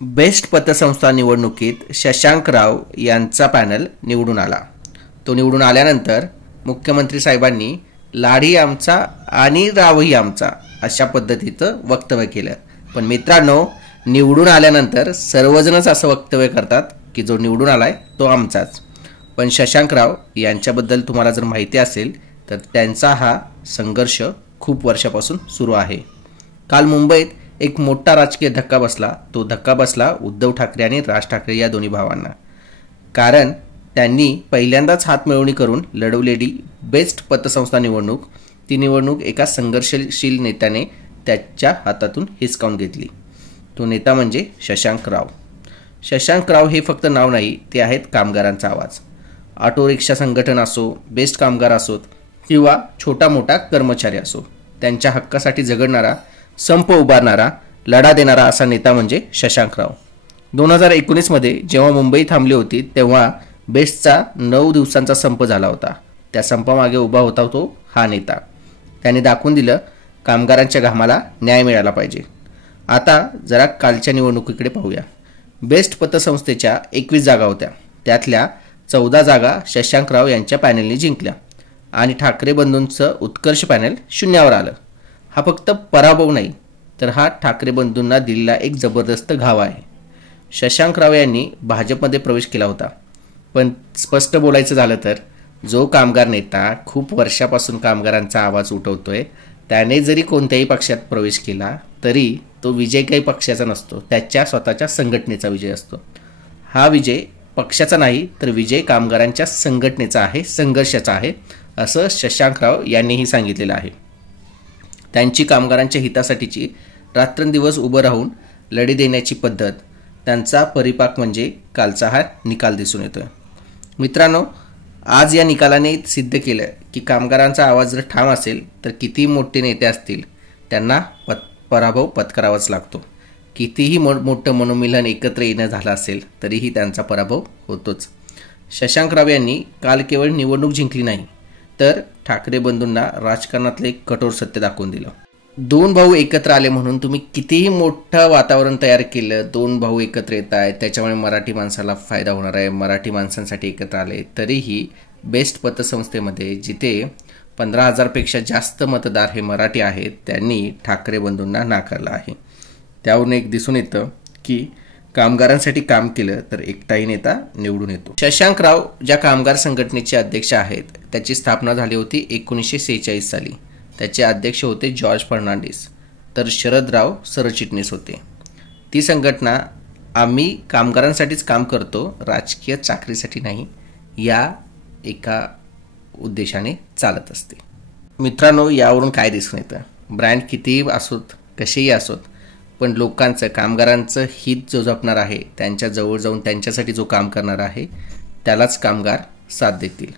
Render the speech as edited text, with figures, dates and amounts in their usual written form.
Best पतसंस्था निवडणुकीत शशांकराव यांचा पॅनल निवडून आला. तो निवडून आल्यानंतर मुख्यमंत्री साहेबांनी लाडी आमचा आणि रावही आमचा अशा पद्धतीचं वक्तव्य केलं. पण मित्रांनो, निवडून आल्यानंतर सर्वजणच असं वक्तव्य करतात की जो निवडून आलाय तो आमचाच. पण शशांकराव यांच्याबद्दल तुम्हाला जर माहिती असेल तर त्यांचा हा संघर्ष खूप वर्षापासून सुरू आहे. काल मुंबईत एक मोठा राजकीय धक्का बसला. तो धक्का बसला उद्धव ठाकरे आणि राज ठाकरे या दोन्ही भावांना. कारण त्यांनी पहिल्यांदाच हातमिळवणी करून लढवलेली बेस्ट पतसंस्था निवडणूक, ती निवडणूक एका संघर्षशील नेत्याने त्याच्या हातातून हिसकावून घेतली. तो नेता म्हणजे शशांकराव. शशांकराव हे फक्त नाव नाही, ते आहेत कामगारांचा आवाज. ऑटो रिक्षा संघटन असो, बेस्ट कामगार असोत किंवा छोटा मोठा कर्मचारी असो, त्यांच्या हक्कासाठी झगडणारा, संप उभारणारा, लढा देणारा असा नेता म्हणजे शशांकराव. 2019मध्ये जेव्हा मुंबई थांबली होती तेव्हा बेस्टचा 9 दिवसांचा संप झाला होता. त्या संपामागे उभा होता तो हा नेता. त्याने दाखवून दिलं कामगारांच्या घामाला न्याय मिळाला पाहिजे. आता जरा कालच्या निवडणुकीकडे पाहूया. बेस्ट पतसंस्थेच्या 21 जागा होत्या. त्यातल्या 14 जागा शशांकराव यांच्या पॅनलने जिंकल्या आणि ठाकरे बंधूंचं उत्कर्ष पॅनल शून्यावर आलं. हा फक्त पराभव नाही, तर हा ठाकरे बंधूंना दिलेला एक जबरदस्त घाव आहे. शशांकराव यांनी भाजपमध्ये प्रवेश केला होता. पण स्पष्ट बोलायचं झालं तर जो कामगार नेता खूप वर्षापासून कामगारांचा आवाज उठवतोय, त्याने जरी कोणत्याही पक्षात प्रवेश केला तरी तो विजय काही पक्षाचा नसतो, त्याच्या स्वतःच्या संघटनेचा विजय असतो. हा विजय पक्षाचा नाही, तर विजय कामगारांच्या संघटनेचा आहे, संघर्षाचा आहे, असं शशांकराव यांनीही सांगितलेलं आहे. त्यांची कामगारांच्या हितासाठीची रात्रंदिवस उभं राहून लढे देण्याची पद्धत, त्यांचा परिपाक म्हणजे कालचा हा निकाल दिसून येतोय. मित्रांनो, आज या निकालाने सिद्ध केलं की कामगारांचा आवाज जर ठाम असेल तर कितीही मोठे नेते असतील त्यांना पराभव पत्करावाच लागतो. कितीही मोठं मनोमिलन एकत्र येणं झालं असेल तरीही त्यांचा पराभव होतोच. शशांकराव यांनी काल केवळ निवडणूक जिंकली नाही, तर ठाकरे बंधूंना राजकारणातलं एक कठोर सत्य दाखवून दिलं. 2 भाऊ एकत्र आले म्हणून तुम्ही कितीही मोठं वातावरण तयार केलं, 2 भाऊ एकत्र येत आहेत, त्याच्यामुळे मराठी माणसाला फायदा होणार आहे, मराठी माणसांसाठी एकत्र आले, तरीही बेस्ट पतसंस्थेमध्ये जिथे 15,000पेक्षा जास्त मतदार हे मराठी आहेत, त्यांनी ठाकरे बंधूंना नाकारलं आहे. त्यावरून एक दिसून येतं की कामगारांसाठी काम केलं तर एकटाही नेता निवडून येतो. शशांकराव ज्या कामगार संघटनेचे अध्यक्ष आहेत, त्याची स्थापना झाली होती 1946 साली. त्याचे अध्यक्ष होते जॉर्ज फर्नांडिस, तर शरदराव सरचिटणीस होते. ती संघटना आम्ही कामगारांसाठीच काम करतो, राजकीय चाकरीसाठी नाही, या एका उद्देशाने चालत असते. मित्रांनो, यावरून काय दिसून येतं, ब्रँड कितीही असोत, कसेही असोत, पण लोकांचं, कामगारांचं हित जो जपणार आहे, त्यांच्या जवळ जाऊन त्यांच्यासाठी जो काम करणार आहे, त्यालाच कामगार साथ देतील.